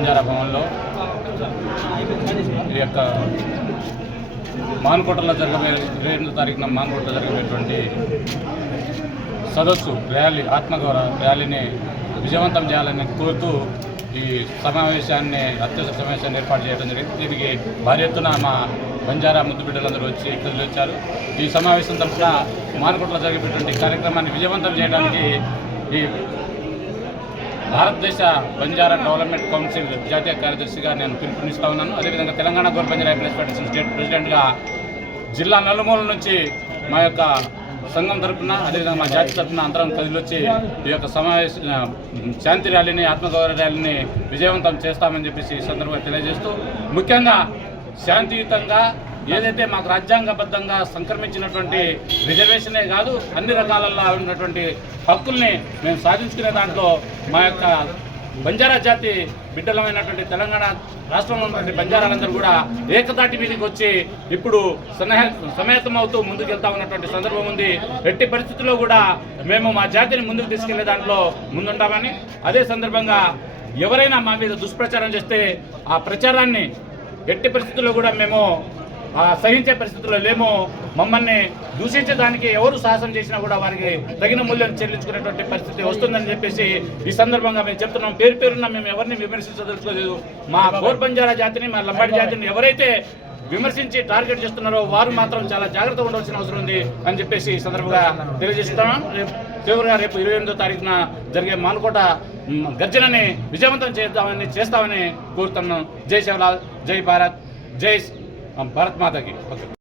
బంజారా భవన్లో ఈ యొక్క మాన్కోటలో 28వ తారీఖున మాన్కోటలో జరగబోయేటువంటి సదస్సు ర్యాలీ ఆత్మగౌరవ ర్యాలీని విజయవంతం చేయాలని కోరుతూ ఈ సమావేశాన్ని అత్యవసర సమావేశాన్ని ఏర్పాటు చేయడం జరిగింది. దీనికి భారీ ఎత్తున మా బంజారా ముద్దు బిడ్డలందరూ వచ్చి వచ్చారు. ఈ సమావేశం తరఫున మాన్కోటలో జరిగేటువంటి కార్యక్రమాన్ని విజయవంతం చేయడానికి ఈ భారతదేశ బంజారా డెవలప్మెంట్ కౌన్సిల్ జాతీయ కార్యదర్శిగా నేను పిలుపునిస్తా ఉన్నాను. అదేవిధంగా Telangana Gor Banjara happiness federation state ప్రెసిడెంట్గా జిల్లా నలుమూల నుంచి మా యొక్క సంఘం తరఫున అదేవిధంగా మా జాతి తరఫున అందరం కదిలొచ్చి ఈ యొక్క శాంతి ర్యాలీని ఆత్మగౌరవ ర్యాలీని విజయవంతం చేస్తామని చెప్పేసి ఈ సందర్భంగా తెలియజేస్తూ ముఖ్యంగా శాంతియుతంగా ఏదైతే మాకు రాజ్యాంగబద్ధంగా సంక్రమించినటువంటి రిజర్వేషనే కాదు అన్ని రకాలలో ఉన్నటువంటి హక్కుల్ని మేము సాధించుకునే దాంట్లో మా యొక్క బంజారా జాతి బిడ్డలమైనటువంటి తెలంగాణ రాష్ట్రంలో ఉన్నటువంటి బంజారాలందరూ కూడా ఏకతాటి మీదకి వచ్చి ఇప్పుడు సమేతమవుతూ ముందుకు వెళ్తా ఉన్నటువంటి సందర్భం ఉంది. ఎట్టి పరిస్థితుల్లో కూడా మేము మా జాతిని ముందుకు తీసుకెళ్లే దాంట్లో ముందుంటామని, అదే సందర్భంగా ఎవరైనా మా మీద దుష్ప్రచారం చేస్తే ఆ ప్రచారాన్ని ఎట్టి పరిస్థితుల్లో కూడా మేము సహించే పరిస్థితుల్లో లేము. మమ్మల్ని దూషించడానికి ఎవరు సాహసం చేసినా కూడా వారికి తగిన మూల్యం చెల్లించుకునేటువంటి పరిస్థితి వస్తుందని చెప్పేసి ఈ సందర్భంగా మేము చెప్తున్నాం. పేరున మేము ఎవరిని విమర్శించదలుచుకోలేదు. మా గోర్ బంజారా జాతిని, మా లంబాడి జాతిని ఎవరైతే విమర్శించి టార్గెట్ చేస్తున్నారో వారు మాత్రం చాలా జాగ్రత్తగా ఉండవలసిన అవసరం ఉంది అని చెప్పేసి ఈ సందర్భంగా తెలియజేస్తున్నాం. చివరిగా రేపు 28వ తారీఖున జరిగే మాన్కోట గర్జనని విజయవంతం చేస్తామని కోరుతున్నాం. జై శివలాల్, జై భారత్, జై భారత్ మాతకి.